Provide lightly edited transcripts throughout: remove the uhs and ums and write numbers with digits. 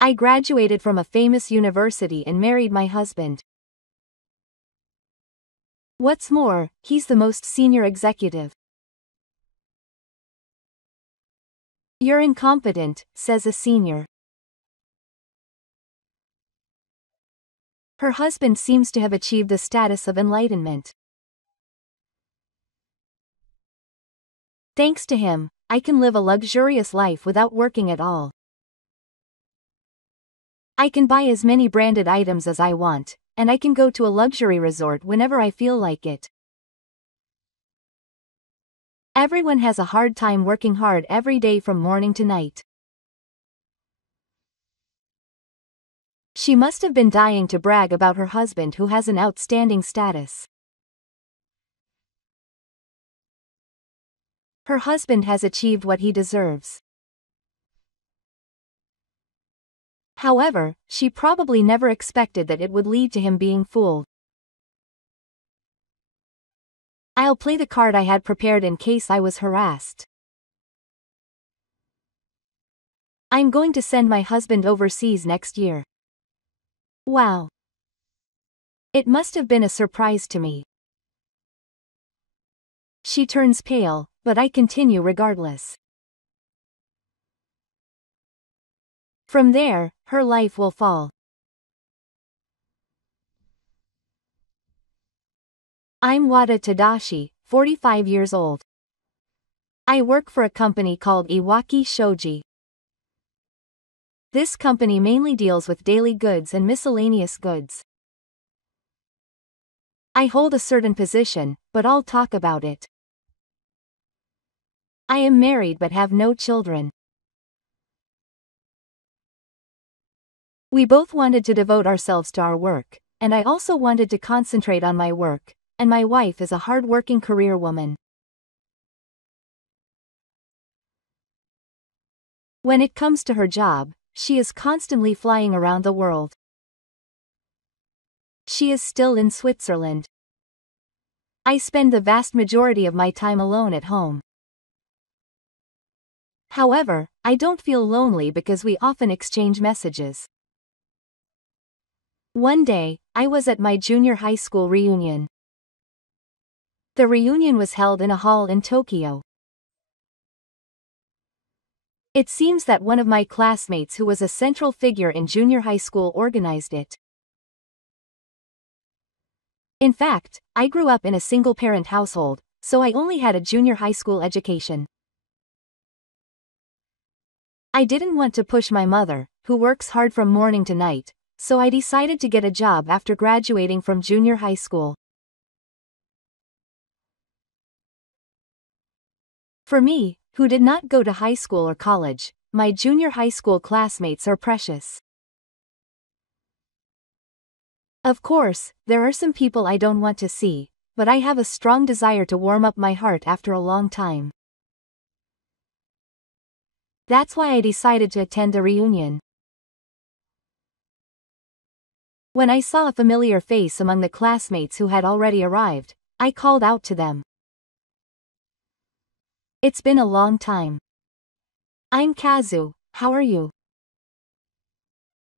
I graduated from a famous university and married my husband. What's more, he's the most senior executive. You're incompetent, says a senior. Her husband seems to have achieved the status of enlightenment. Thanks to him, I can live a luxurious life without working at all. I can buy as many branded items as I want, and I can go to a luxury resort whenever I feel like it. Everyone has a hard time working hard every day from morning to night. She must have been dying to brag about her husband who has an outstanding status. Her husband has achieved what he deserves. However, she probably never expected that it would lead to him being fooled. I'll play the card I had prepared in case I was harassed. I'm going to send my husband overseas next year. Wow. It must have been a surprise to me. She turns pale, but I continue regardless. From there, her life will fall. I'm Wada Tadashi, 45 years old. I work for a company called Iwaki Shoji. This company mainly deals with daily goods and miscellaneous goods. I hold a certain position, but I'll talk about it. I am married but have no children. We both wanted to devote ourselves to our work, and I also wanted to concentrate on my work, and my wife is a hard-working career woman. When it comes to her job, she is constantly flying around the world. She is still in Switzerland. I spend the vast majority of my time alone at home. However, I don't feel lonely because we often exchange messages. One day, I was at my junior high school reunion. The reunion was held in a hall in Tokyo. It seems that one of my classmates who was a central figure in junior high school organized it. In fact, I grew up in a single-parent household, so I only had a junior high school education. I didn't want to push my mother, who works hard from morning to night, so I decided to get a job after graduating from junior high school. For me, who did not go to high school or college, my junior high school classmates are precious. Of course, there are some people I don't want to see, but I have a strong desire to warm up my heart after a long time. That's why I decided to attend the reunion. When I saw a familiar face among the classmates who had already arrived, I called out to them. It's been a long time. I'm Kazu, how are you?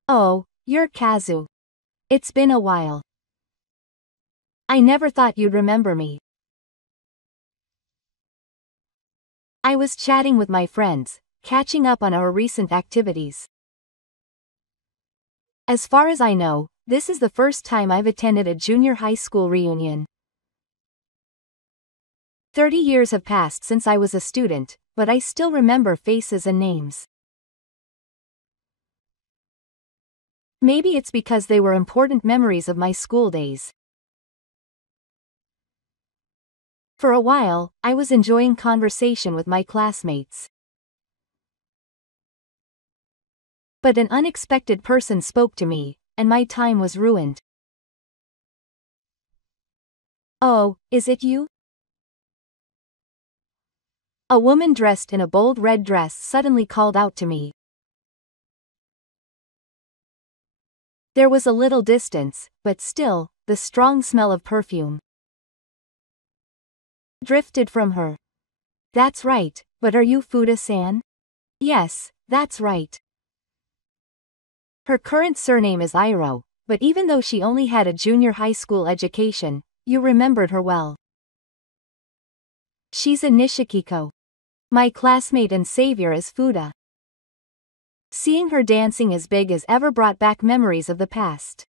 Oh, you're Kazu. It's been a while. I never thought you'd remember me. I was chatting with my friends, catching up on our recent activities. As far as I know, this is the first time I've attended a junior high school reunion. 30 years have passed since I was a student, but I still remember faces and names. Maybe it's because they were important memories of my school days. For a while, I was enjoying conversation with my classmates. But an unexpected person spoke to me, and my time was ruined. Oh, is it you? A woman dressed in a bold red dress suddenly called out to me. There was a little distance, but still, the strong smell of perfume drifted from her. That's right, but are you Fuda-san? Yes, that's right. Her current surname is Iro, but even though she only had a junior high school education, you remembered her well. She's a Nishikiko. My classmate and savior is Fuda. Seeing her dancing as big as ever brought back memories of the past.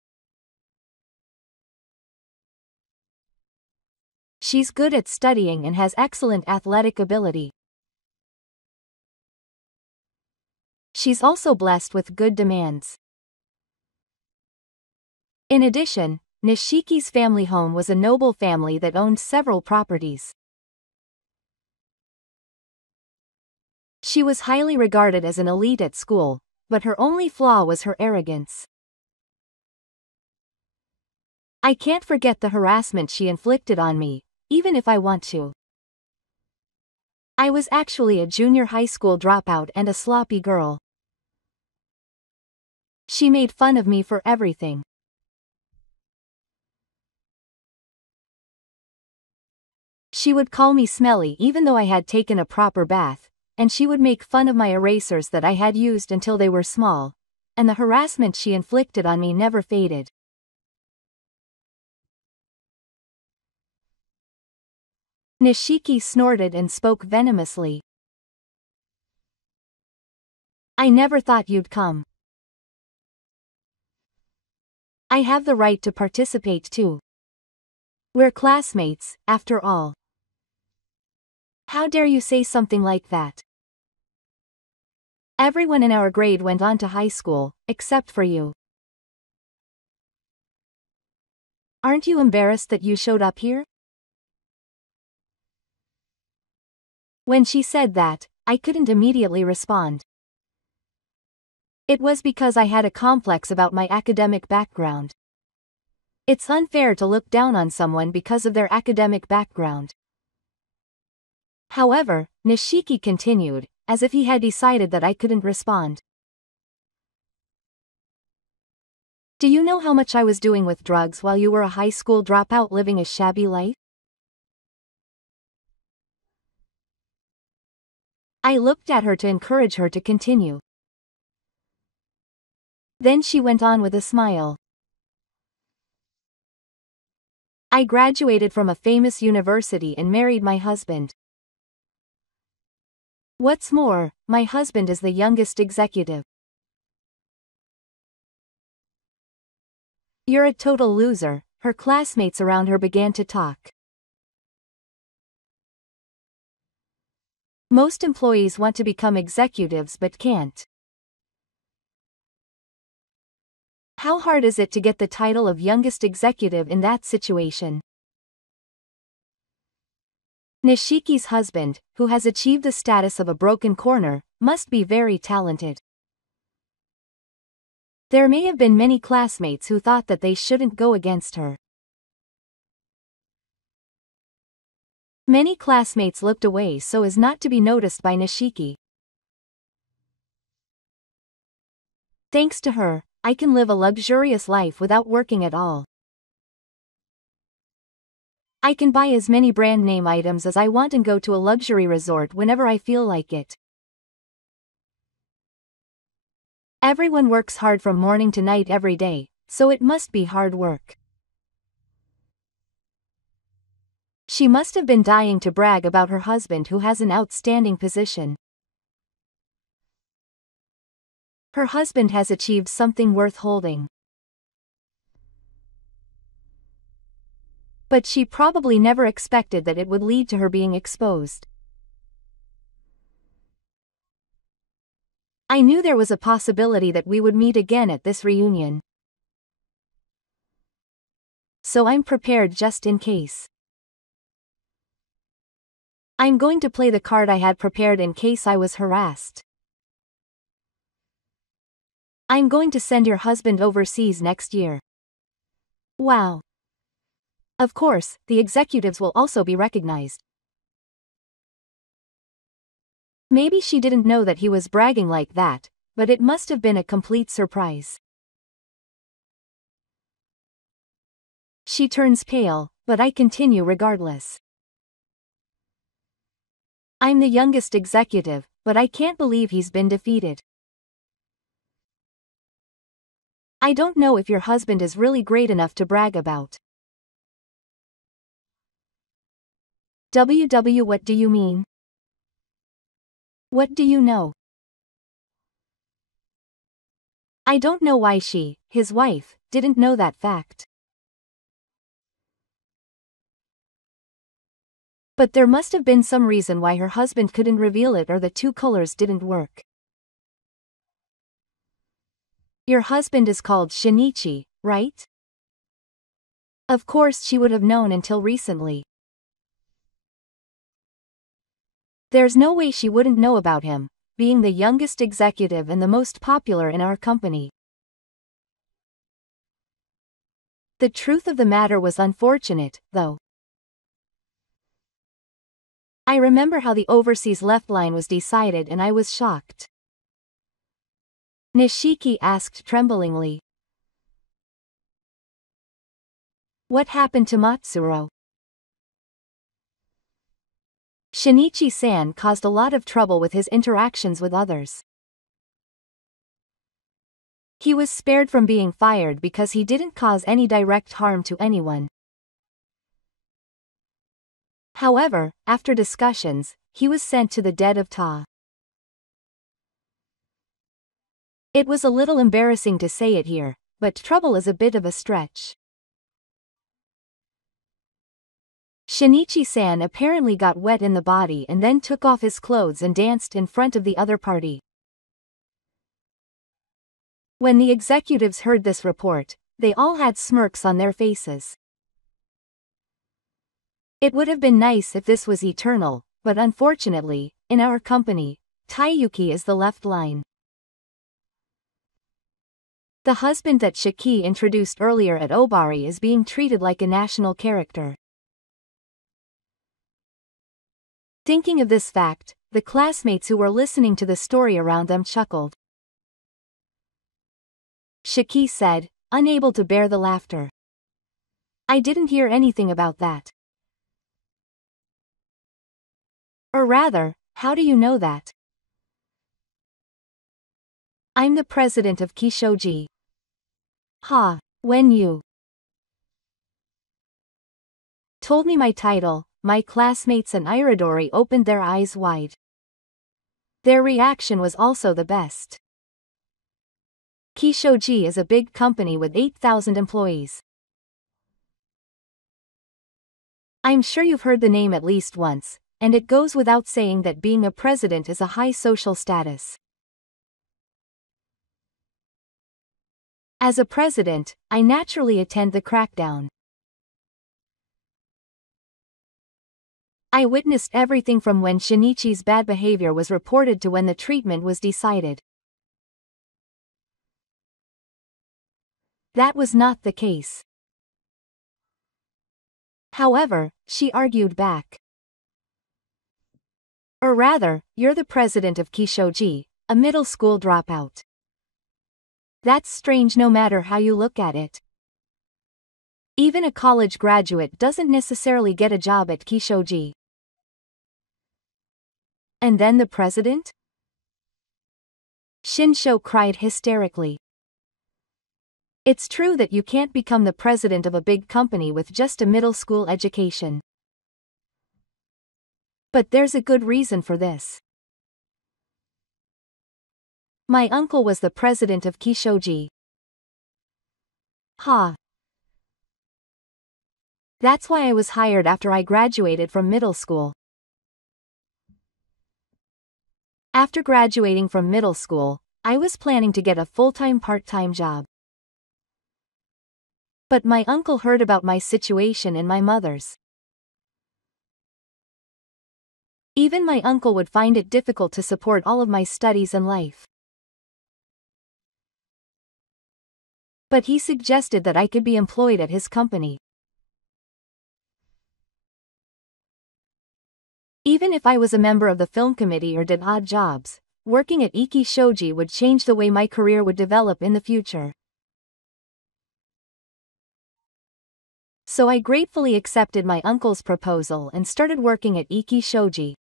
She's good at studying and has excellent athletic ability. She's also blessed with good demands. In addition, Nishiki's family home was a noble family that owned several properties. She was highly regarded as an elite at school, but her only flaw was her arrogance. I can't forget the harassment she inflicted on me, even if I want to. I was actually a junior high school dropout and a sloppy girl. She made fun of me for everything. She would call me smelly even though I had taken a proper bath, and she would make fun of my erasers that I had used until they were small, and the harassment she inflicted on me never faded. Nishiki snorted and spoke venomously. I never thought you'd come. I have the right to participate too. We're classmates, after all. How dare you say something like that? Everyone in our grade went on to high school, except for you. Aren't you embarrassed that you showed up here? When she said that, I couldn't immediately respond. It was because I had a complex about my academic background. It's unfair to look down on someone because of their academic background. However, Nishiki continued, as if he had decided that I couldn't respond. Do you know how much I was doing with drugs while you were a high school dropout living a shabby life? I looked at her to encourage her to continue. Then she went on with a smile. I graduated from a famous university and married my husband. What's more, my husband is the youngest executive. You're a total loser, her classmates around her began to talk. Most employees want to become executives but can't. How hard is it to get the title of youngest executive in that situation? Nishiki's husband, who has achieved the status of a broken corner, must be very talented. There may have been many classmates who thought that they shouldn't go against her. Many classmates looked away so as not to be noticed by Nishiki. Thanks to her, I can live a luxurious life without working at all. I can buy as many brand name items as I want and go to a luxury resort whenever I feel like it. Everyone works hard from morning to night every day, so it must be hard work. She must have been dying to brag about her husband who has an outstanding position. Her husband has achieved something worth holding. But she probably never expected that it would lead to her being exposed. I knew there was a possibility that we would meet again at this reunion. So I'm prepared just in case. I'm going to play the card I had prepared in case I was harassed. I'm going to send your husband overseas next year. Wow. Of course, the executives will also be recognized. Maybe she didn't know that he was bragging like that, but it must have been a complete surprise. She turns pale, but I continue regardless. I'm the youngest executive, but I can't believe he's been defeated. I don't know if your husband is really great enough to brag about. What do you mean? What do you know? I don't know why she, his wife, didn't know that fact. But there must have been some reason why her husband couldn't reveal it, or the two colors didn't work. Your husband is called Shinichi, right? Of course she would have known until recently. There's no way she wouldn't know about him, being the youngest executive and the most popular in our company. The truth of the matter was unfortunate, though. I remember how the overseas left line was decided and I was shocked. Nishiki asked tremblingly. What happened to Matsuro? Shinichi-san caused a lot of trouble with his interactions with others. He was spared from being fired because he didn't cause any direct harm to anyone. However, after discussions, he was sent to the dead of Ta. It was a little embarrassing to say it here, but trouble is a bit of a stretch. Shinichi-san apparently got wet in the body and then took off his clothes and danced in front of the other party. When the executives heard this report, they all had smirks on their faces. It would have been nice if this was eternal, but unfortunately, in our company, Taiyuki is the left line. The husband that Shiki introduced earlier at Obari is being treated like a national character. Thinking of this fact, the classmates who were listening to the story around them chuckled. Shiki said, unable to bear the laughter. I didn't hear anything about that. Or rather, how do you know that? I'm the president of Kishoji. Ha, when you told me my title, my classmates and Iridori opened their eyes wide. Their reaction was also the best. Kishoji is a big company with 8,000 employees. I'm sure you've heard the name at least once, and it goes without saying that being a president is a high social status. As a president, I naturally attend the crackdown. I witnessed everything from when Shinichi's bad behavior was reported to when the treatment was decided. That was not the case. However, she argued back. Or rather, you're the president of Kishoji, a middle school dropout. That's strange no matter how you look at it. Even a college graduate doesn't necessarily get a job at Kishoji. And then the president? Shinsho cried hysterically. It's true that you can't become the president of a big company with just a middle school education. But there's a good reason for this. My uncle was the president of Kishoji. Ha. That's why I was hired after I graduated from middle school. After graduating from middle school, I was planning to get a full-time part-time job. But my uncle heard about my situation and my mother's. Even my uncle would find it difficult to support all of my studies and life. But he suggested that I could be employed at his company. Even if I was a member of the film committee or did odd jobs, working at Iki Shoji would change the way my career would develop in the future. So I gratefully accepted my uncle's proposal and started working at Iki Shoji.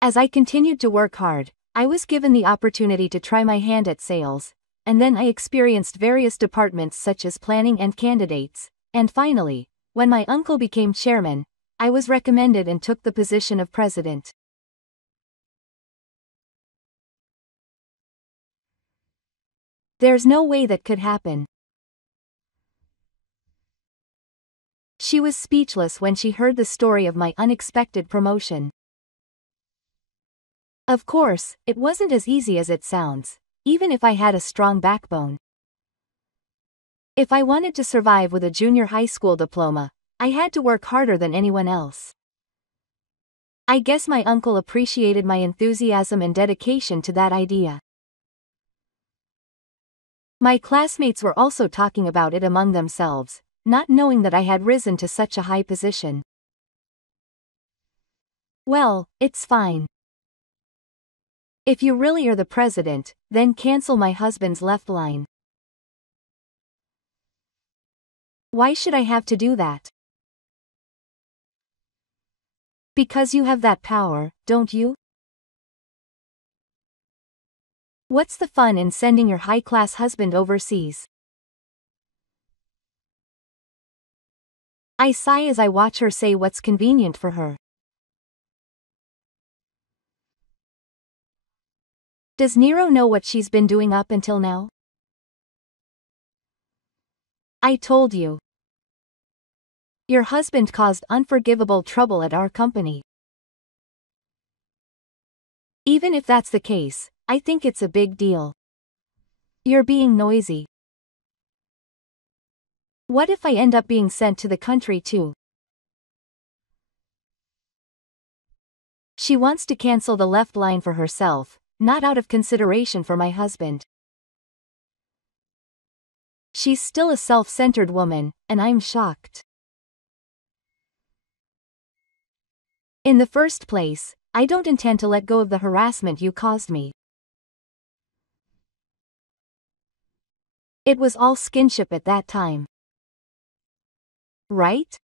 As I continued to work hard, I was given the opportunity to try my hand at sales, and then I experienced various departments such as planning and candidates, and finally, when my uncle became chairman, I was recommended and took the position of president. There's no way that could happen. She was speechless when she heard the story of my unexpected promotion. Of course, it wasn't as easy as it sounds, even if I had a strong backbone. If I wanted to survive with a junior high school diploma, I had to work harder than anyone else. I guess my uncle appreciated my enthusiasm and dedication to that idea. My classmates were also talking about it among themselves, not knowing that I had risen to such a high position. Well, it's fine. If you really are the president, then cancel my husband's left line. Why should I have to do that? Because you have that power, don't you? What's the fun in sending your high-class husband overseas? I sigh as I watch her say what's convenient for her. Does Nero know what she's been doing up until now? I told you. Your husband caused unforgivable trouble at our company. Even if that's the case, I think it's a big deal. You're being noisy. What if I end up being sent to the country too? She wants to cancel the left line for herself, not out of consideration for my husband. She's still a self-centered woman, and I'm shocked. In the first place, I don't intend to let go of the harassment you caused me. It was all skinship at that time. Right?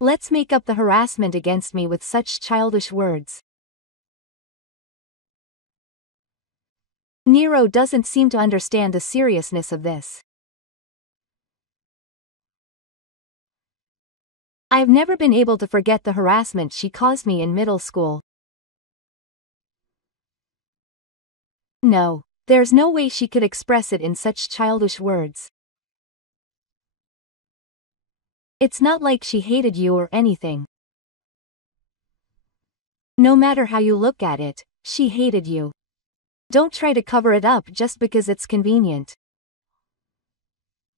Let's make up the harassment against me with such childish words. Nero doesn't seem to understand the seriousness of this. I've never been able to forget the harassment she caused me in middle school. No, there's no way she could express it in such childish words. It's not like she hated you or anything. No matter how you look at it, she hated you. Don't try to cover it up just because it's convenient.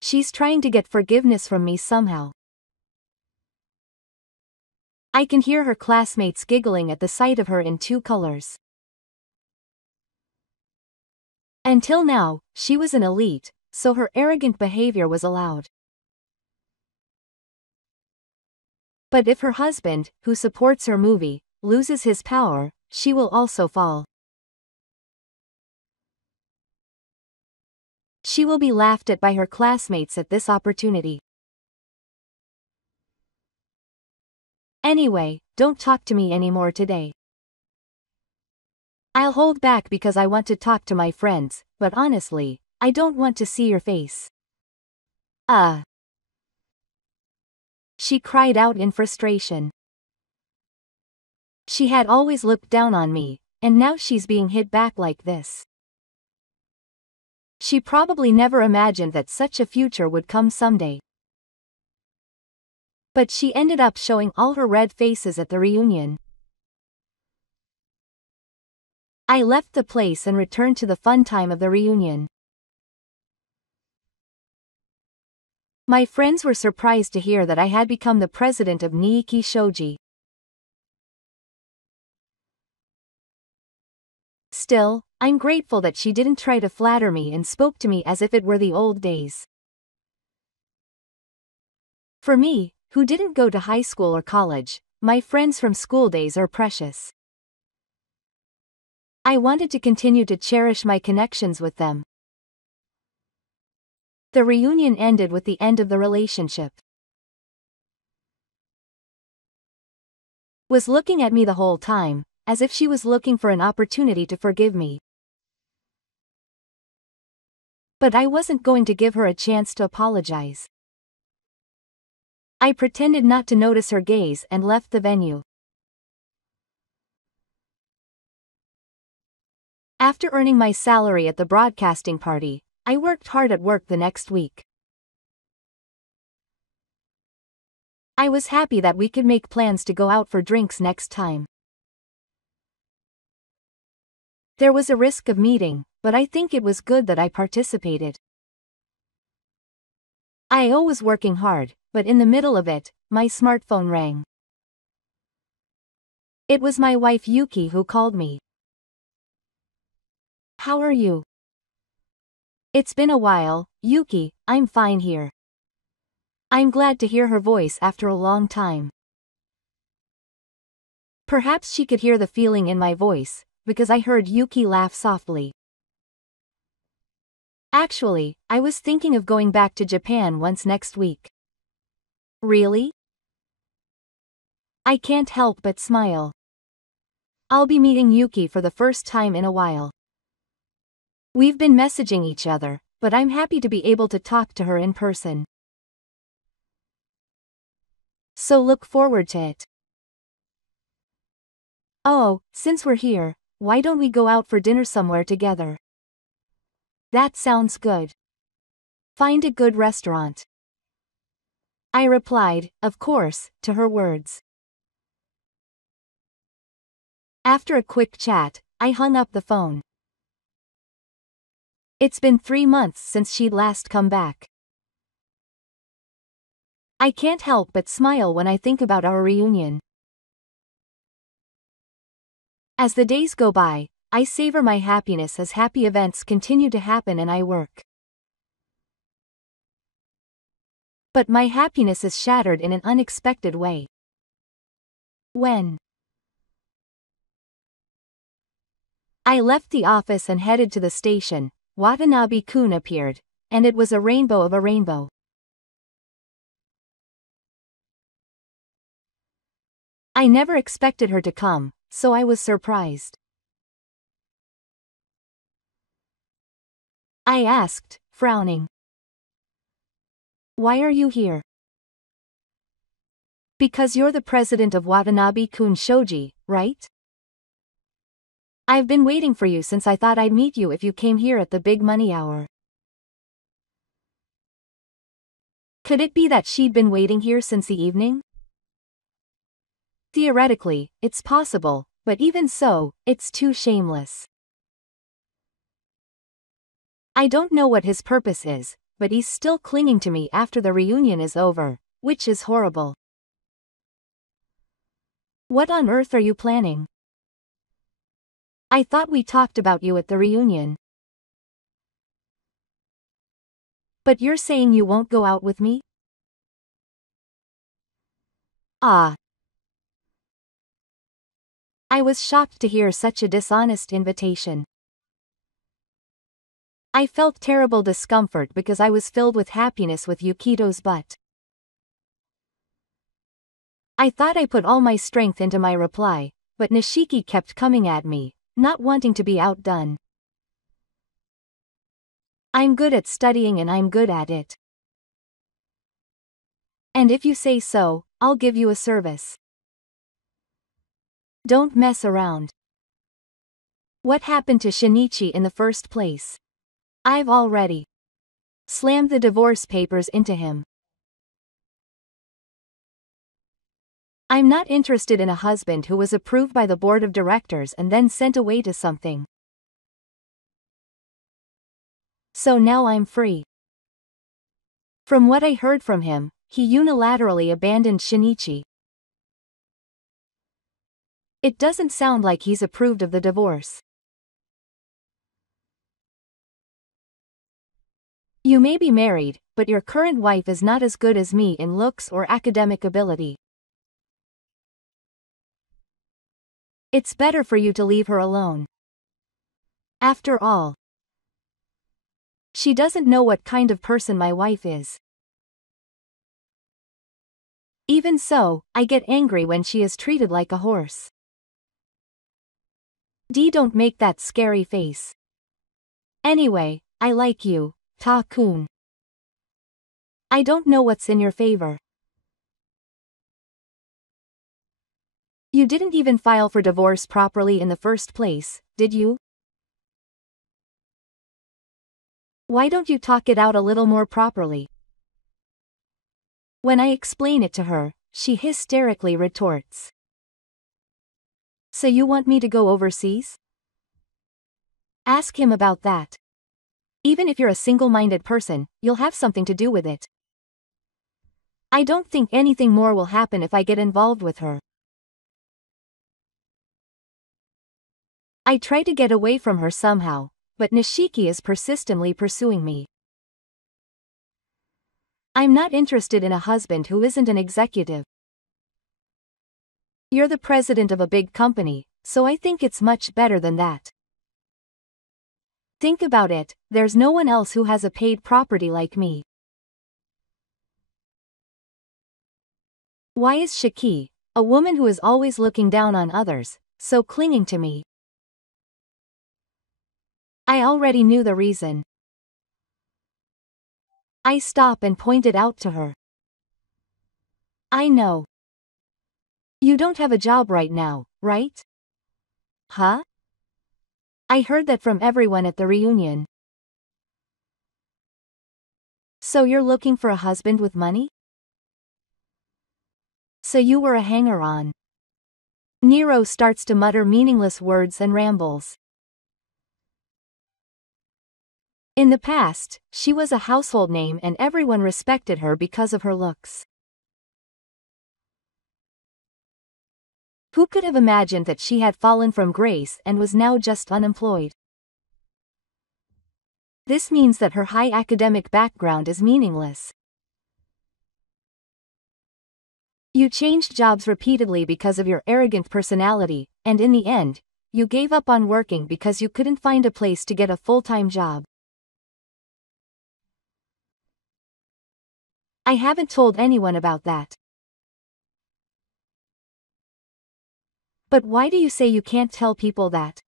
She's trying to get forgiveness from me somehow. I can hear her classmates giggling at the sight of her in two colors. Until now, she was an elite, so her arrogant behavior was allowed. But if her husband, who supports her movie, loses his power, she will also fall. She will be laughed at by her classmates at this opportunity. Anyway, don't talk to me anymore today. I'll hold back because I want to talk to my friends, but honestly, I don't want to see your face. She cried out in frustration. She had always looked down on me, and now she's being hit back like this. She probably never imagined that such a future would come someday. But she ended up showing all her red faces at the reunion. I left the place and returned to the fun time of the reunion. My friends were surprised to hear that I had become the president of Niiki Shoji. Still, I'm grateful that she didn't try to flatter me and spoke to me as if it were the old days. For me, who didn't go to high school or college, my friends from school days are precious. I wanted to continue to cherish my connections with them. The reunion ended with the end of the relationship. was looking at me the whole time, as if she was looking for an opportunity to forgive me. But I wasn't going to give her a chance to apologize. I pretended not to notice her gaze and left the venue. After earning my salary at the broadcasting party, I worked hard at work the next week. I was happy that we could make plans to go out for drinks next time. There was a risk of meeting, but I think it was good that I participated. I was working hard, but in the middle of it, my smartphone rang. It was my wife Yuki who called me. "How are you?" "It's been a while, Yuki, I'm fine here." I'm glad to hear her voice after a long time. Perhaps she could hear the feeling in my voice, because I heard Yuki laugh softly. "Actually, I was thinking of going back to Japan once next week." "Really?" I can't help but smile. I'll be meeting Yuki for the first time in a while. We've been messaging each other, but I'm happy to be able to talk to her in person. So look forward to it. "Oh, since we're here, why don't we go out for dinner somewhere together?" "That sounds good. Find a good restaurant." I replied, of course, to her words. After a quick chat, I hung up the phone. It's been 3 months since she'd last come back. I can't help but smile when I think about our reunion. As the days go by, I savor my happiness as happy events continue to happen and I work. But my happiness is shattered in an unexpected way. When I left the office and headed to the station, Watanabe-kun appeared, and it was a rainbow of a rainbow. I never expected her to come, so I was surprised. I asked, frowning. "Why are you here?" "Because you're the president of Watanabe-kun Shoji, right? I've been waiting for you since I thought I'd meet you if you came here at the big money hour." Could it be that she'd been waiting here since the evening? Theoretically, it's possible, but even so, it's too shameless. I don't know what his purpose is, but he's still clinging to me after the reunion is over, which is horrible. "What on earth are you planning?" "I thought we talked about you at the reunion." "But you're saying you won't go out with me?" Ah. I was shocked to hear such a dishonest invitation. I felt terrible discomfort because I was filled with happiness with Yukito's butt. I thought I put all my strength into my reply, but Nishiki kept coming at me, not wanting to be outdone. "I'm good at studying and I'm good at it. And if you say so, I'll give you a service. Don't mess around." What happened to Shinichi in the first place? I've already slammed the divorce papers into him. I'm not interested in a husband who was approved by the board of directors and then sent away to something. So now I'm free. From what I heard from him, he unilaterally abandoned Shinichi. It doesn't sound like he's approved of the divorce. You may be married, but your current wife is not as good as me in looks or academic ability. It's better for you to leave her alone. After all, she doesn't know what kind of person my wife is. Even so, I get angry when she is treated like a horse. Don't make that scary face. Anyway, I like you, Ta-kun. I don't know what's in your favor. You didn't even file for divorce properly in the first place, did you? Why don't you talk it out a little more properly? When I explain it to her, she hysterically retorts. So you want me to go overseas? Ask him about that. Even if you're a single-minded person, you'll have something to do with it. I don't think anything more will happen if I get involved with her. I try to get away from her somehow, but Nishiki is persistently pursuing me. I'm not interested in a husband who isn't an executive. You're the president of a big company, so I think it's much better than that. Think about it, there's no one else who has a paid property like me. Why is Shiki, a woman who is always looking down on others, so clinging to me? I already knew the reason. I stop and point it out to her. I know. You don't have a job right now, right? Huh? I heard that from everyone at the reunion. So you're looking for a husband with money? So you were a hanger-on. Nero starts to mutter meaningless words and rambles. In the past, she was a household name and everyone respected her because of her looks. Who could have imagined that she had fallen from grace and was now just unemployed? This means that her high academic background is meaningless. You changed jobs repeatedly because of your arrogant personality, and in the end, you gave up on working because you couldn't find a place to get a full-time job. I haven't told anyone about that. But why do you say you can't tell people that?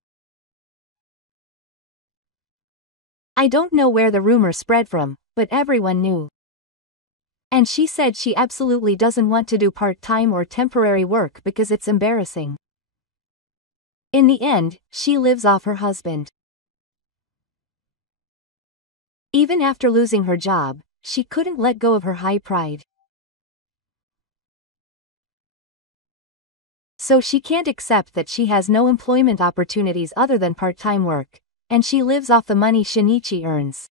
I don't know where the rumor spread from, but everyone knew. And she said she absolutely doesn't want to do part-time or temporary work because it's embarrassing. In the end, she lives off her husband. Even after losing her job, she couldn't let go of her high pride. So she can't accept that she has no employment opportunities other than part-time work, and she lives off the money Shinichi earns.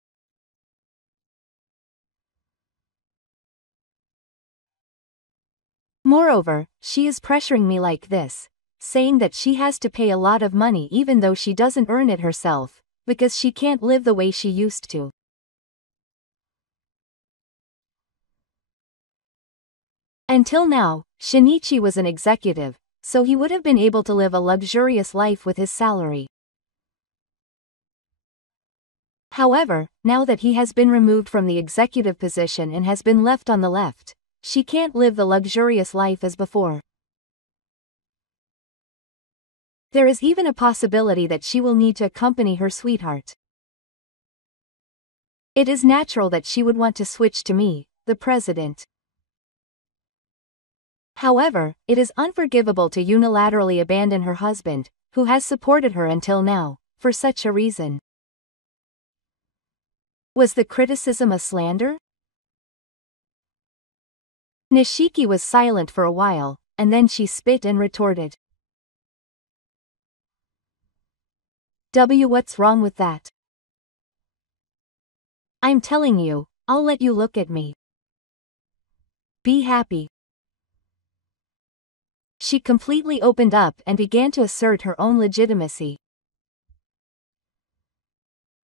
Moreover, she is pressuring me like this, saying that she has to pay a lot of money even though she doesn't earn it herself, because she can't live the way she used to. Until now, Shinichi was an executive, so he would have been able to live a luxurious life with his salary. However, now that he has been removed from the executive position and has been left on the left, she can't live the luxurious life as before. There is even a possibility that she will need to accompany her sweetheart. It is natural that she would want to switch to me, the president. However, it is unforgivable to unilaterally abandon her husband, who has supported her until now, for such a reason. Was the criticism a slander? Nishiki was silent for a while, and then she spit and retorted. What's wrong with that? I'm telling you, I'll let you look at me. Be happy. She completely opened up and began to assert her own legitimacy.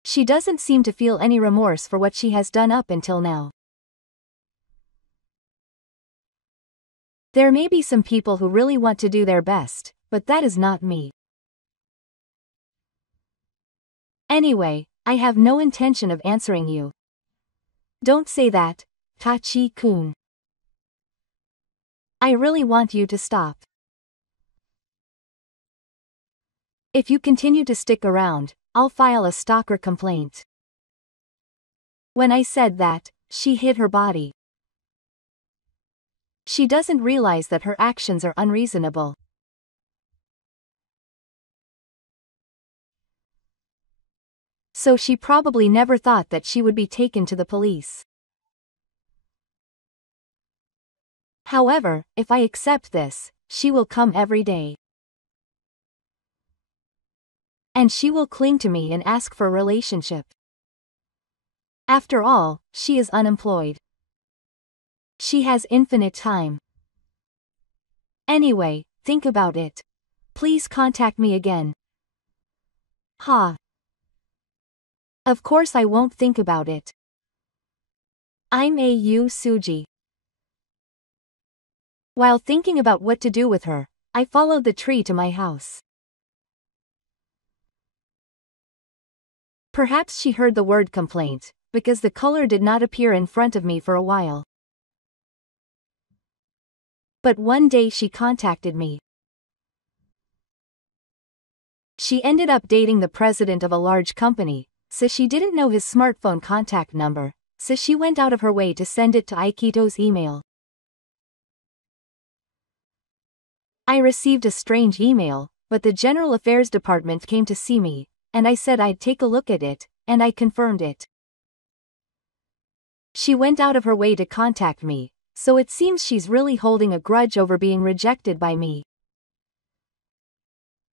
She doesn't seem to feel any remorse for what she has done up until now. There may be some people who really want to do their best, but that is not me. Anyway, I have no intention of answering you. Don't say that, Tachi-kun. I really want you to stop. If you continue to stick around, I'll file a stalker complaint. When I said that, she hid her body. She doesn't realize that her actions are unreasonable. So she probably never thought that she would be taken to the police. However, if I accept this, she will come every day. And she will cling to me and ask for a relationship. After all, she is unemployed. She has infinite time. Anyway, think about it. Please contact me again. Ha. Of course I won't think about it. I'm A.U. Suji. While thinking about what to do with her, I followed the tree to my house. Perhaps she heard the word complaint, because the color did not appear in front of me for a while. But one day she contacted me. She ended up dating the president of a large company, so she didn't know his smartphone contact number, so she went out of her way to send it to Aikito's email. I received a strange email, but the General Affairs Department came to see me, and I said I'd take a look at it, and I confirmed it. She went out of her way to contact me, so it seems she's really holding a grudge over being rejected by me.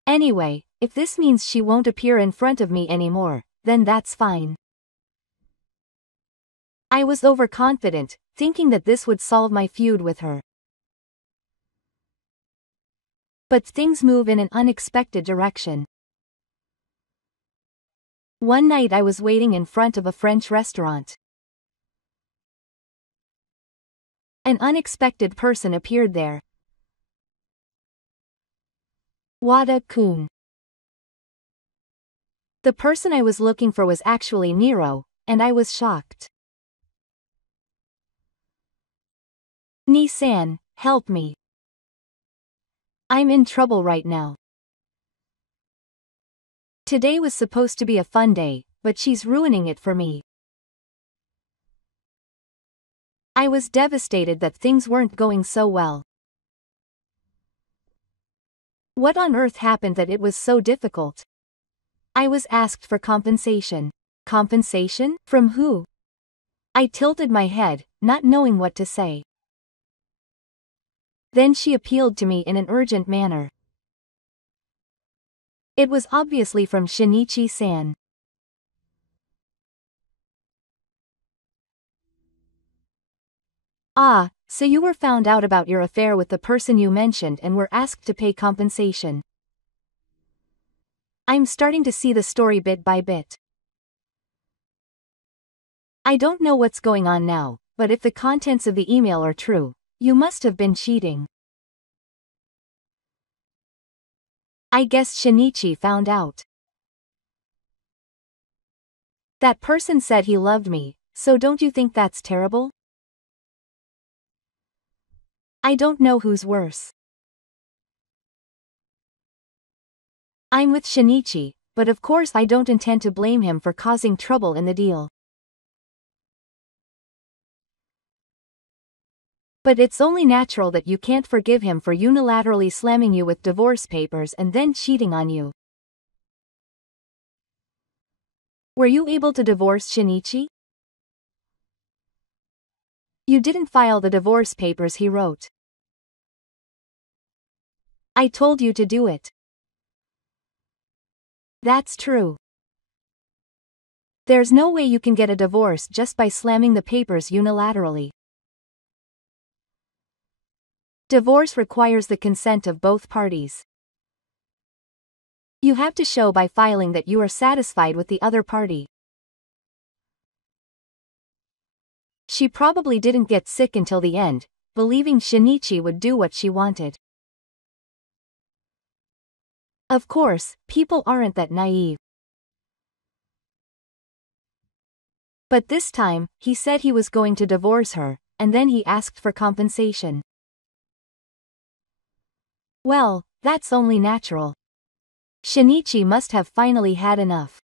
Anyway, if this means she won't appear in front of me anymore, then that's fine. I was overconfident, thinking that this would solve my feud with her. But things move in an unexpected direction. One night I was waiting in front of a French restaurant. An unexpected person appeared there. Wada-kun. The person I was looking for was actually Nero, and I was shocked. Ni-san, help me. I'm in trouble right now. Today was supposed to be a fun day, but she's ruining it for me. I was devastated that things weren't going so well. What on earth happened that it was so difficult? I was asked for compensation. Compensation? From who? I tilted my head, not knowing what to say. Then she appealed to me in an urgent manner. It was obviously from Shinichi-san. Ah, so you were found out about your affair with the person you mentioned and were asked to pay compensation. I'm starting to see the story bit by bit. I don't know what's going on now, but if the contents of the email are true, you must have been cheating. I guess Shinichi found out. That person said he loved me, so don't you think that's terrible? I don't know who's worse. I'm with Shinichi, but of course I don't intend to blame him for causing trouble in the deal. But it's only natural that you can't forgive him for unilaterally slamming you with divorce papers and then cheating on you. Were you able to divorce Shinichi? You didn't file the divorce papers he wrote. I told you to do it. That's true. There's no way you can get a divorce just by slamming the papers unilaterally. Divorce requires the consent of both parties. You have to show by filing that you are satisfied with the other party. She probably didn't get sick until the end, believing Shinichi would do what she wanted. Of course, people aren't that naive. But this time, he said he was going to divorce her, and then he asked for compensation. Well, that's only natural. Shinichi must have finally had enough.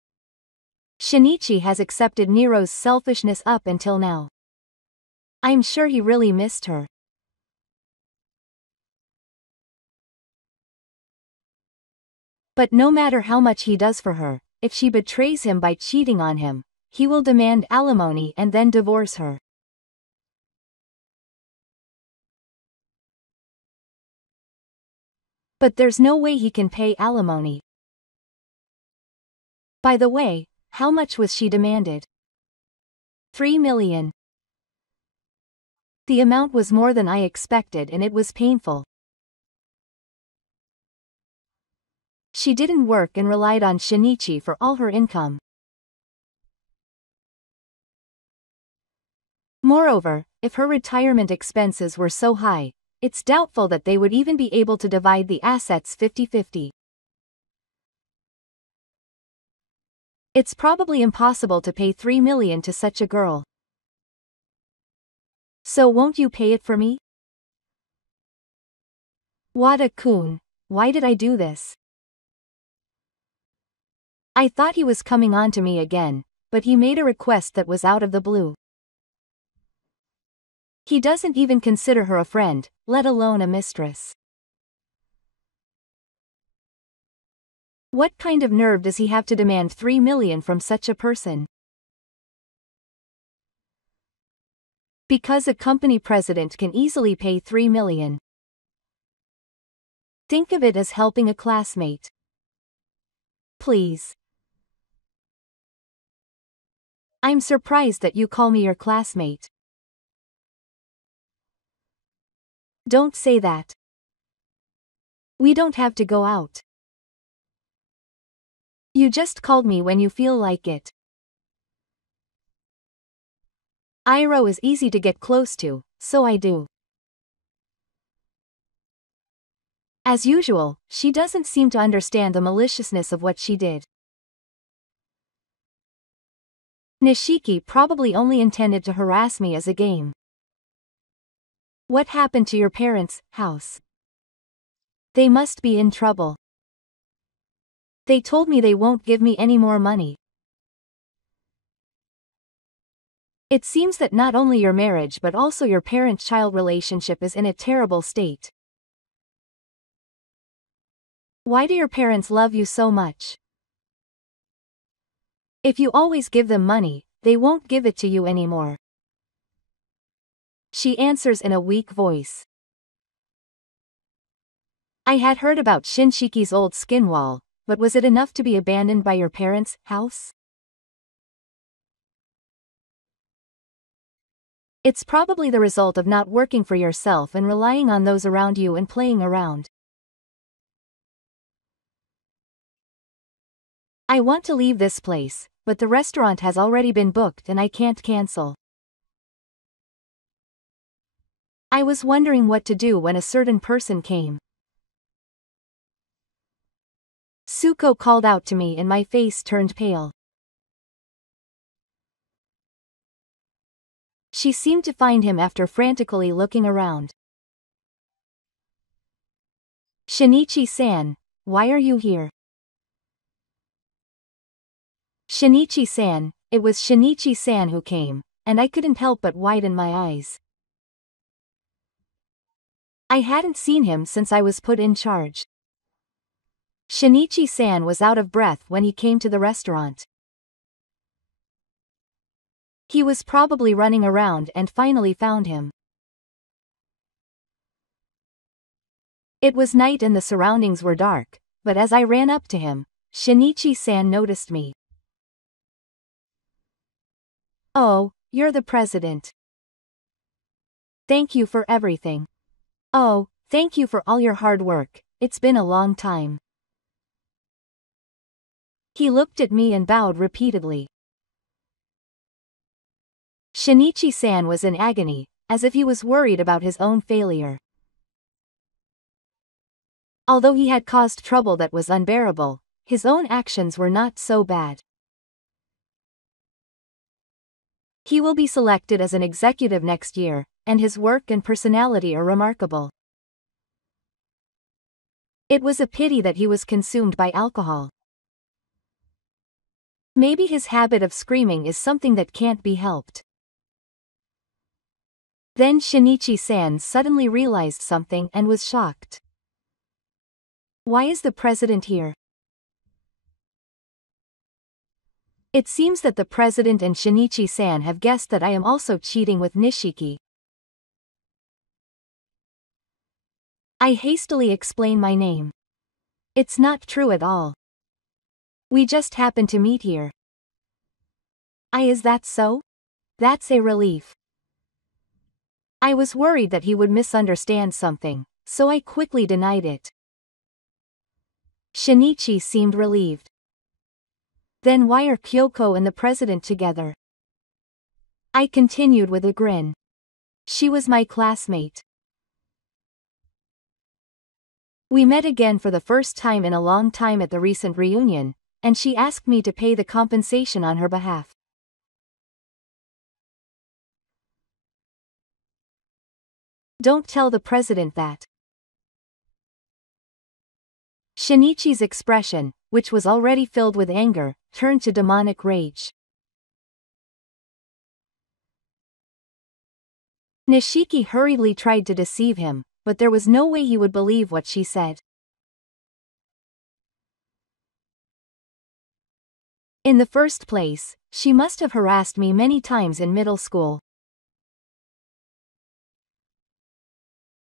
Shinichi has accepted Nero's selfishness up until now. I'm sure he really missed her. But no matter how much he does for her, if she betrays him by cheating on him, he will demand alimony and then divorce her. But there's no way he can pay alimony. By the way, how much was she demanded? 3 million. The amount was more than I expected and it was painful. She didn't work and relied on Shinichi for all her income. Moreover, if her retirement expenses were so high, it's doubtful that they would even be able to divide the assets 50-50. It's probably impossible to pay 3 million to such a girl. So won't you pay it for me? Wada-kun, why did I do this? I thought he was coming on to me again, but he made a request that was out of the blue. He doesn't even consider her a friend, let alone a mistress. What kind of nerve does he have to demand 3 million from such a person? Because a company president can easily pay 3 million. Think of it as helping a classmate. Please. I'm surprised that you call me your classmate. Don't say that. We don't have to go out. You just called me when you feel like it. Iroh is easy to get close to, so I do. As usual, she doesn't seem to understand the maliciousness of what she did. Nishiki probably only intended to harass me as a game. What happened to your parents' house? They must be in trouble. They told me they won't give me any more money. It seems that not only your marriage but also your parent-child relationship is in a terrible state. Why do your parents love you so much? If you always give them money, they won't give it to you anymore. She answers in a weak voice. I had heard about Shinshiki's old skin wall, but was it enough to be abandoned by your parents' house? It's probably the result of not working for yourself and relying on those around you and playing around. I want to leave this place, but the restaurant has already been booked and I can't cancel. I was wondering what to do when a certain person came. Tsuko called out to me and my face turned pale. She seemed to find him after frantically looking around. Shinichi-san, why are you here? Shinichi-san, it was Shinichi-san who came, and I couldn't help but widen my eyes. I hadn't seen him since I was put in charge. Shinichi-san was out of breath when he came to the restaurant. He was probably running around and finally found him. It was night and the surroundings were dark, but as I ran up to him, Shinichi-san noticed me. Oh, you're the president. Thank you for everything. Oh, thank you for all your hard work, it's been a long time. He looked at me and bowed repeatedly. Shinichi-san was in agony, as if he was worried about his own failure. Although he had caused trouble that was unbearable, his own actions were not so bad. He will be selected as an executive next year, and his work and personality are remarkable. It was a pity that he was consumed by alcohol. Maybe his habit of screaming is something that can't be helped. Then Shinichi-san suddenly realized something and was shocked. Why is the president here? It seems that the president and Shinichi-san have guessed that I am also cheating with Nishiki. I hastily explain my name. It's not true at all. We just happened to meet here. Is that so? That's a relief. I was worried that he would misunderstand something, so I quickly denied it. Shinichi seemed relieved. Then why are Kyoko and the president together? I continued with a grin. She was my classmate. We met again for the first time in a long time at the recent reunion, and she asked me to pay the compensation on her behalf. Don't tell the president that. Shinichi's expression, which was already filled with anger, turned to demonic rage. Nishiki hurriedly tried to deceive him, but there was no way he would believe what she said. In the first place, she must have harassed me many times in middle school.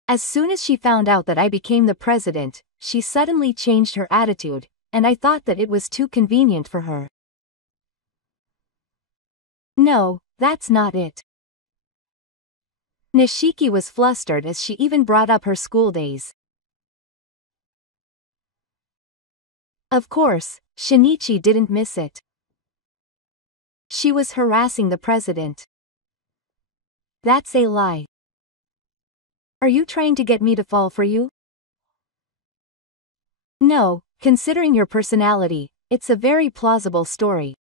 As soon as she found out that I became the president, she suddenly changed her attitude, and I thought that it was too convenient for her. No, that's not it. Nishiki was flustered as she even brought up her school days. Of course, Shinichi didn't miss it. She was harassing the president. That's a lie. Are you trying to get me to fall for you? No, considering your personality, it's a very plausible story.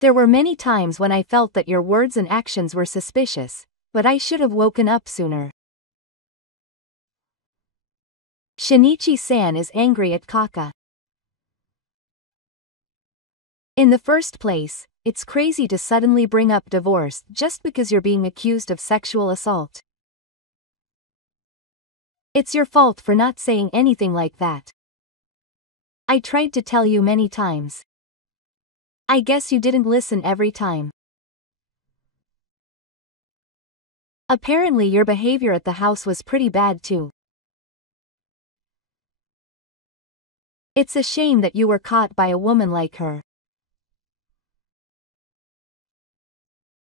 There were many times when I felt that your words and actions were suspicious, but I should have woken up sooner. Shinichi-san is angry at Kaka. In the first place, it's crazy to suddenly bring up divorce just because you're being accused of sexual assault. It's your fault for not saying anything like that. I tried to tell you many times. I guess you didn't listen every time. Apparently your behavior at the house was pretty bad too. It's a shame that you were caught by a woman like her.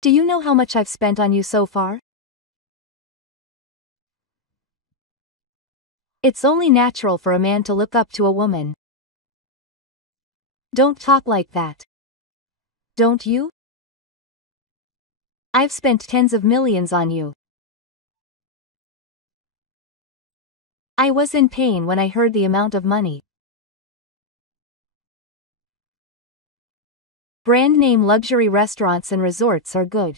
Do you know how much I've spent on you so far? It's only natural for a man to look up to a woman. Don't talk like that. Don't you? I've spent tens of millions on you. I was in pain when I heard the amount of money. Brand name luxury restaurants and resorts are good.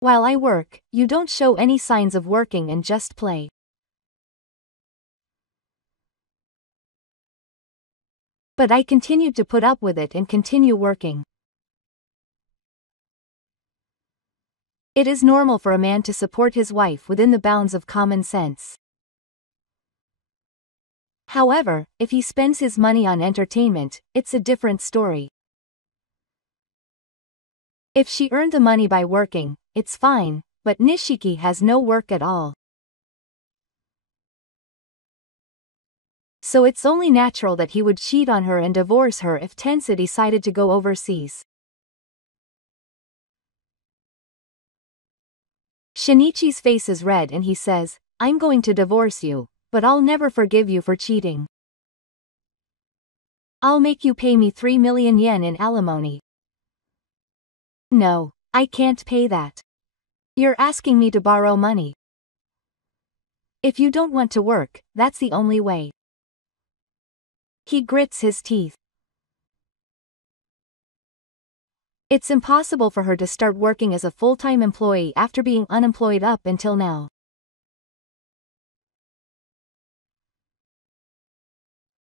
While I work, you don't show any signs of working and just play. But I continued to put up with it and continue working. It is normal for a man to support his wife within the bounds of common sense. However, if he spends his money on entertainment, it's a different story. If she earned the money by working, it's fine, but Nishiki has no work at all. So it's only natural that he would cheat on her and divorce her if Tensa decided to go overseas. Shinichi's face is red and he says, I'm going to divorce you, but I'll never forgive you for cheating. I'll make you pay me 3 million yen in alimony. No, I can't pay that. You're asking me to borrow money. If you don't want to work, that's the only way. He grits his teeth. It's impossible for her to start working as a full-time employee after being unemployed up until now.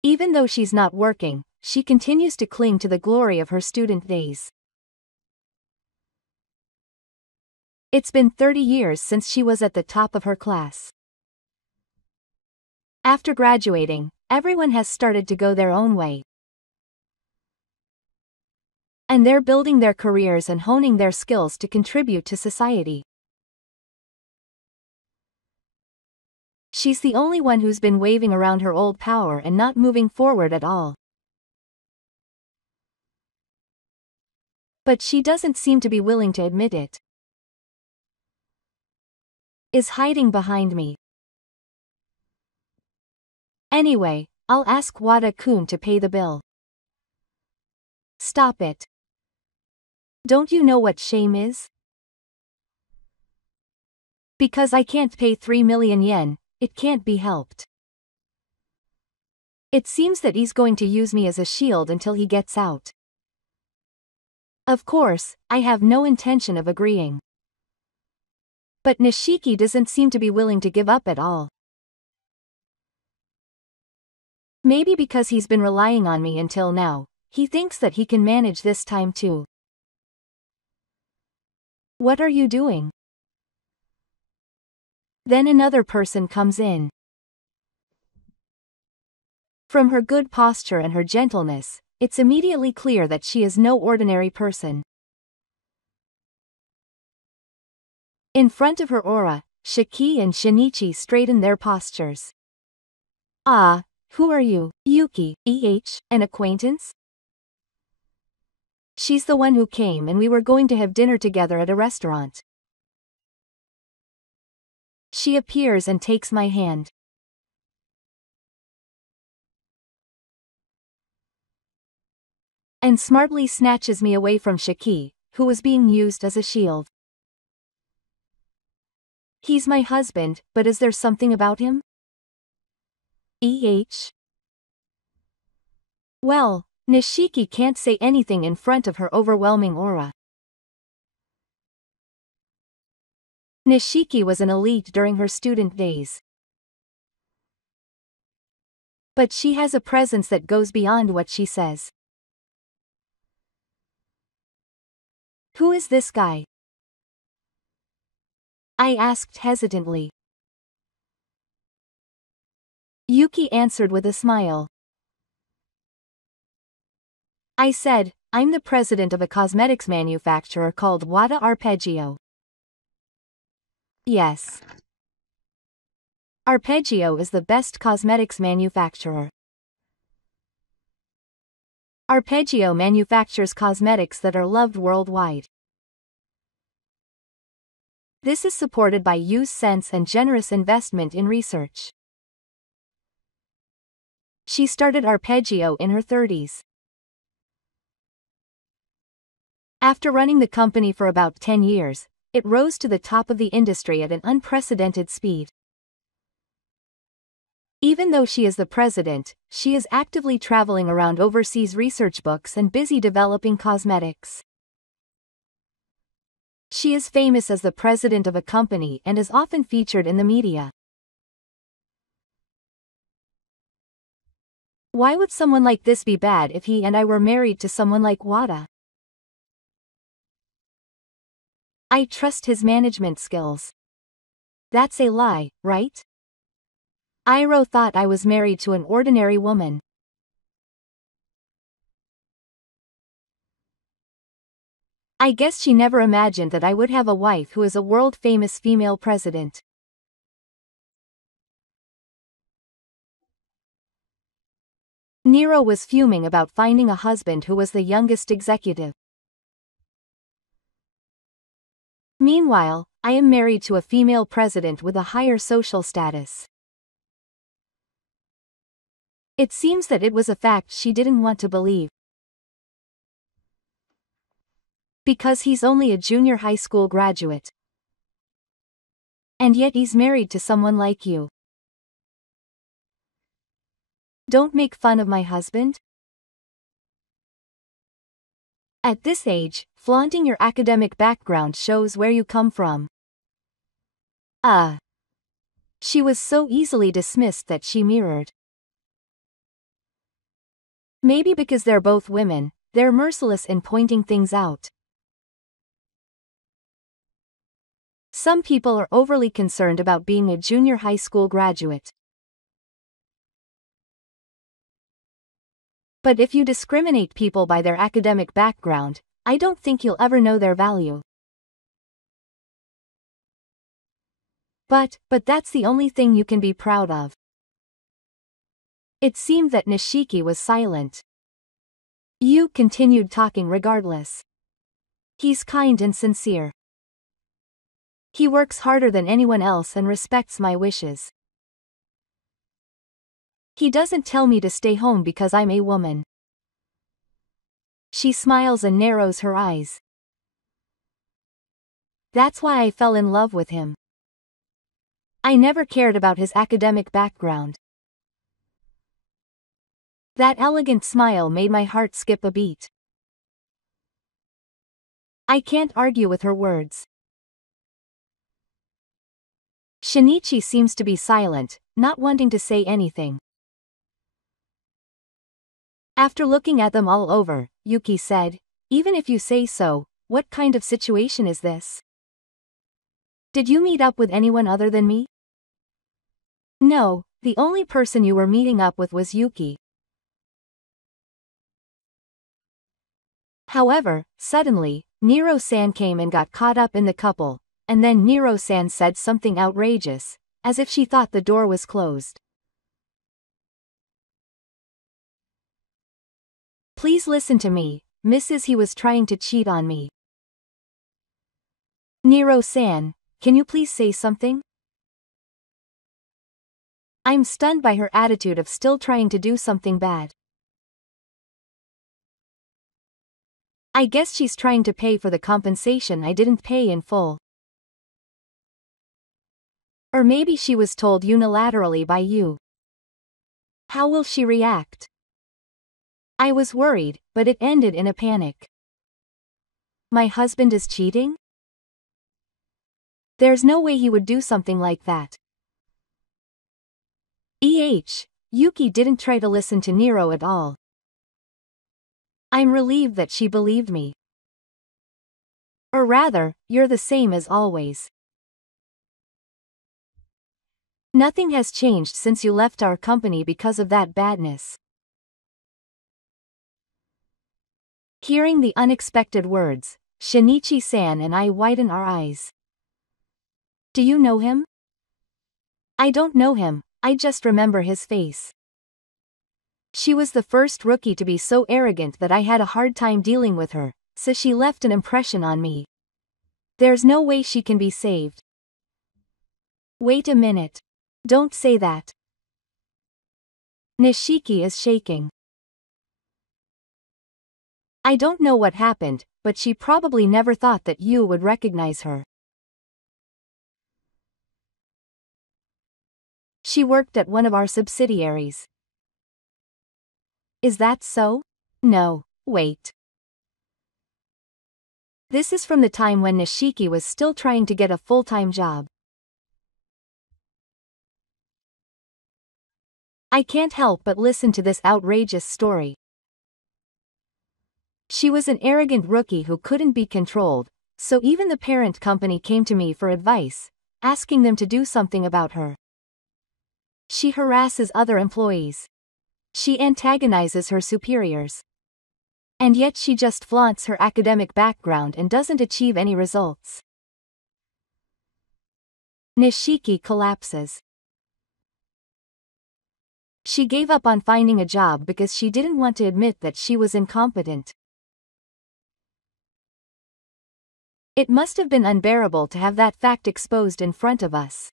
Even though she's not working, she continues to cling to the glory of her student days. It's been 30 years since she was at the top of her class. After graduating, everyone has started to go their own way. And they're building their careers and honing their skills to contribute to society. She's the only one who's been waving around her old power and not moving forward at all. But she doesn't seem to be willing to admit it. Is hiding behind me. Anyway, I'll ask Wada-kun to pay the bill. Stop it. Don't you know what shame is? Because I can't pay 3 million yen, it can't be helped. It seems that he's going to use me as a shield until he gets out. Of course, I have no intention of agreeing. But Nishiki doesn't seem to be willing to give up at all. Maybe because he's been relying on me until now, he thinks that he can manage this time too. What are you doing? Then another person comes in. From her good posture and her gentleness, it's immediately clear that she is no ordinary person. In front of her aura, Shiki and Shinichi straighten their postures. Ah, who are you, Yuki, an acquaintance? She's the one who came and we were going to have dinner together at a restaurant. She appears and takes my hand. And smartly snatches me away from Shiki, who was being used as a shield. He's my husband, but is there something about him? Well, Nishiki can't say anything in front of her overwhelming aura. Nishiki was an elite during her student days. But she has a presence that goes beyond what she says. Who is this guy? I asked hesitantly. Yuki answered with a smile. I said, I'm the president of a cosmetics manufacturer called Wada Arpeggio. Yes. Arpeggio is the best cosmetics manufacturer. Arpeggio manufactures cosmetics that are loved worldwide. This is supported by use sense and generous investment in research. She started Arpeggio in her 30s. After running the company for about 10 years, it rose to the top of the industry at an unprecedented speed. Even though she is the president, she is actively traveling around overseas research books and busy developing cosmetics. She is famous as the president of a company and is often featured in the media. Why would someone like this be bad if he and I were married to someone like Wada? I trust his management skills. That's a lie, right? Iroh thought I was married to an ordinary woman. I guess she never imagined that I would have a wife who is a world-famous female president. Nero was fuming about finding a husband who was the youngest executive. Meanwhile, I am married to a female president with a higher social status. It seems that it was a fact she didn't want to believe. Because he's only a junior high school graduate. And yet he's married to someone like you. Don't make fun of my husband. At this age, flaunting your academic background shows where you come from. She was so easily dismissed that she mirrored. Maybe because they're both women, they're merciless in pointing things out. Some people are overly concerned about being a junior high school graduate. But if you discriminate people by their academic background, I don't think you'll ever know their value. But that's the only thing you can be proud of. It seemed that Nishiki was silent. Yu continued talking regardless. He's kind and sincere. He works harder than anyone else and respects my wishes. He doesn't tell me to stay home because I'm a woman. She smiles and narrows her eyes. That's why I fell in love with him. I never cared about his academic background. That elegant smile made my heart skip a beat. I can't argue with her words. Shinichi seems to be silent, not wanting to say anything. After looking at them all over, Yuki said, "Even if you say so, what kind of situation is this? Did you meet up with anyone other than me?" "No, the only person you were meeting up with was Yuki." However, suddenly, Nero-san came and got caught up in the couple, and then Nero-san said something outrageous, as if she thought the door was closed. "Please listen to me, Mrs. He was trying to cheat on me." "Nero-san, can you please say something?" I'm stunned by her attitude of still trying to do something bad. I guess she's trying to pay for the compensation I didn't pay in full. Or maybe she was told unilaterally by you. How will she react? I was worried, but it ended in a panic. My husband is cheating? There's no way he would do something like that. Yuki didn't try to listen to Nero at all. I'm relieved that she believed me. Or rather, you're the same as always. Nothing has changed since you left our company because of that badness. Hearing the unexpected words, Shinichi-san and I widen our eyes. Do you know him? I don't know him, I just remember his face. She was the first rookie to be so arrogant that I had a hard time dealing with her, so she left an impression on me. There's no way she can be saved. Wait a minute. Don't say that. Nishiki is shaking. I don't know what happened, but she probably never thought that you would recognize her. She worked at one of our subsidiaries. Is that so? No, wait. This is from the time when Nishiki was still trying to get a full-time job. I can't help but listen to this outrageous story. She was an arrogant rookie who couldn't be controlled, so even the parent company came to me for advice, asking them to do something about her. She harasses other employees. She antagonizes her superiors. And yet she just flaunts her academic background and doesn't achieve any results. Nishiki collapses. She gave up on finding a job because she didn't want to admit that she was incompetent. It must have been unbearable to have that fact exposed in front of us.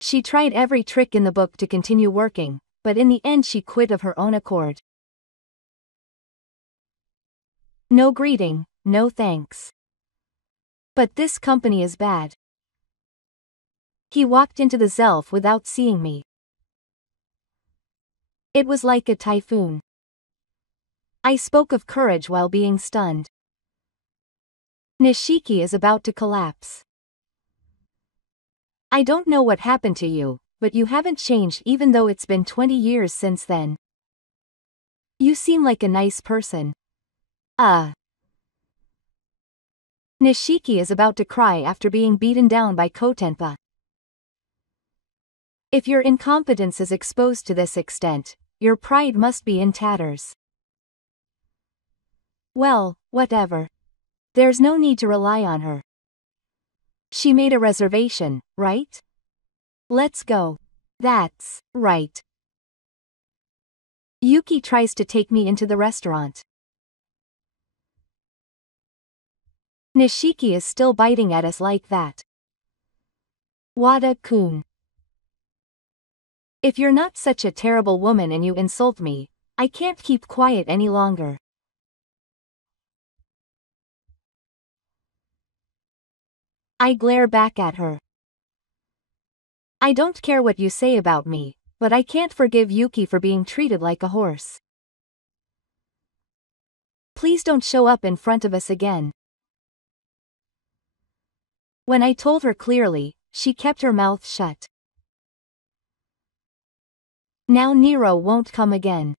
She tried every trick in the book to continue working, but in the end she quit of her own accord. No greeting, no thanks. But this company is bad. He walked into the Zelf without seeing me. It was like a typhoon. I spoke of courage while being stunned. Nishiki is about to collapse. I don't know what happened to you, but you haven't changed even though it's been 20 years since then. You seem like a nice person. Nishiki is about to cry after being beaten down by Kotenpa. If your incompetence is exposed to this extent, your pride must be in tatters. Well, whatever. There's no need to rely on her. She made a reservation, right? Let's go. That's right. Yuki tries to take me into the restaurant. Nishiki is still biting at us like that. Wada-kun. If you're not such a terrible woman and you insult me, I can't keep quiet any longer. I glare back at her. I don't care what you say about me, but I can't forgive Yuki for being treated like a horse. Please don't show up in front of us again. When I told her clearly, she kept her mouth shut. Now Nero won't come again.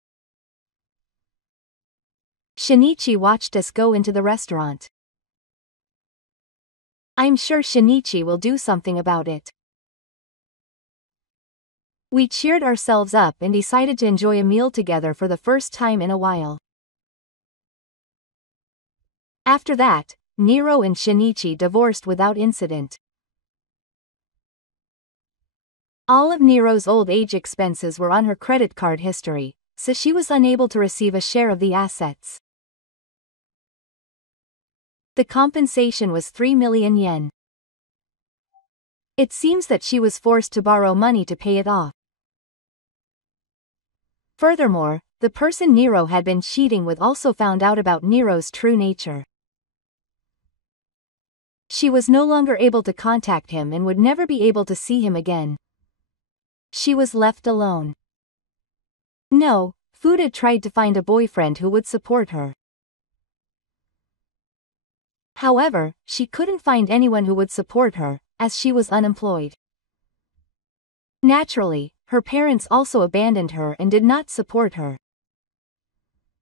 Shinichi watched us go into the restaurant. I'm sure Shinichi will do something about it. We cheered ourselves up and decided to enjoy a meal together for the first time in a while. After that, Nero and Shinichi divorced without incident. All of Nero's old age expenses were on her credit card history, so she was unable to receive a share of the assets. The compensation was 3 million yen. It seems that she was forced to borrow money to pay it off. Furthermore, the person Nero had been cheating with also found out about Nero's true nature. She was no longer able to contact him and would never be able to see him again. She was left alone. No, Fuda tried to find a boyfriend who would support her. However, she couldn't find anyone who would support her, as she was unemployed. Naturally, her parents also abandoned her and did not support her.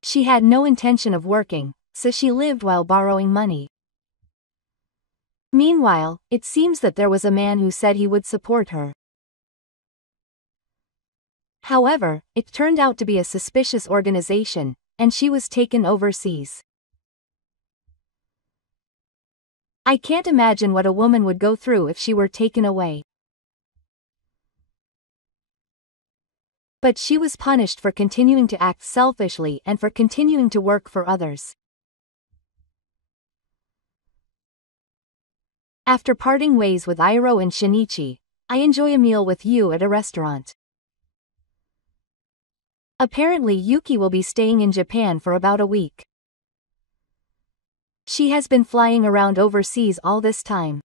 She had no intention of working, so she lived while borrowing money. Meanwhile, it seems that there was a man who said he would support her. However, it turned out to be a suspicious organization, and she was taken overseas. I can't imagine what a woman would go through if she were taken away. But she was punished for continuing to act selfishly and for continuing to work for others. After parting ways with Iroh and Shinichi, I enjoy a meal with you at a restaurant. Apparently Yuki will be staying in Japan for about a week. She has been flying around overseas all this time.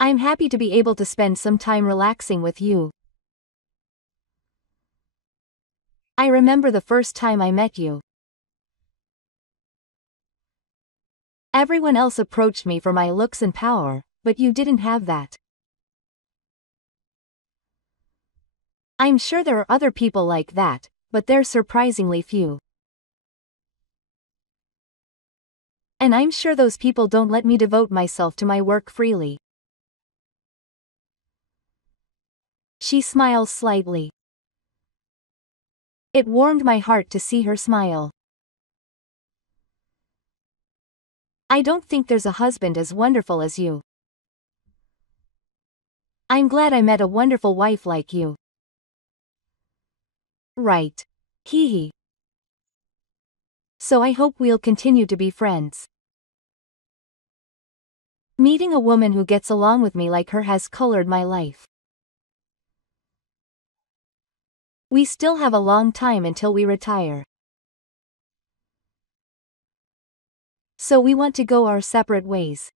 I'm happy to be able to spend some time relaxing with you. I remember the first time I met you. Everyone else approached me for my looks and power, but you didn't have that. I'm sure there are other people like that, but they're surprisingly few. And I'm sure those people don't let me devote myself to my work freely. She smiles slightly. It warmed my heart to see her smile. I don't think there's a husband as wonderful as you. I'm glad I met a wonderful wife like you. Right. Hee hee. So I hope we'll continue to be friends. Meeting a woman who gets along with me like her has colored my life. We still have a long time until we retire. So we want to go our separate ways.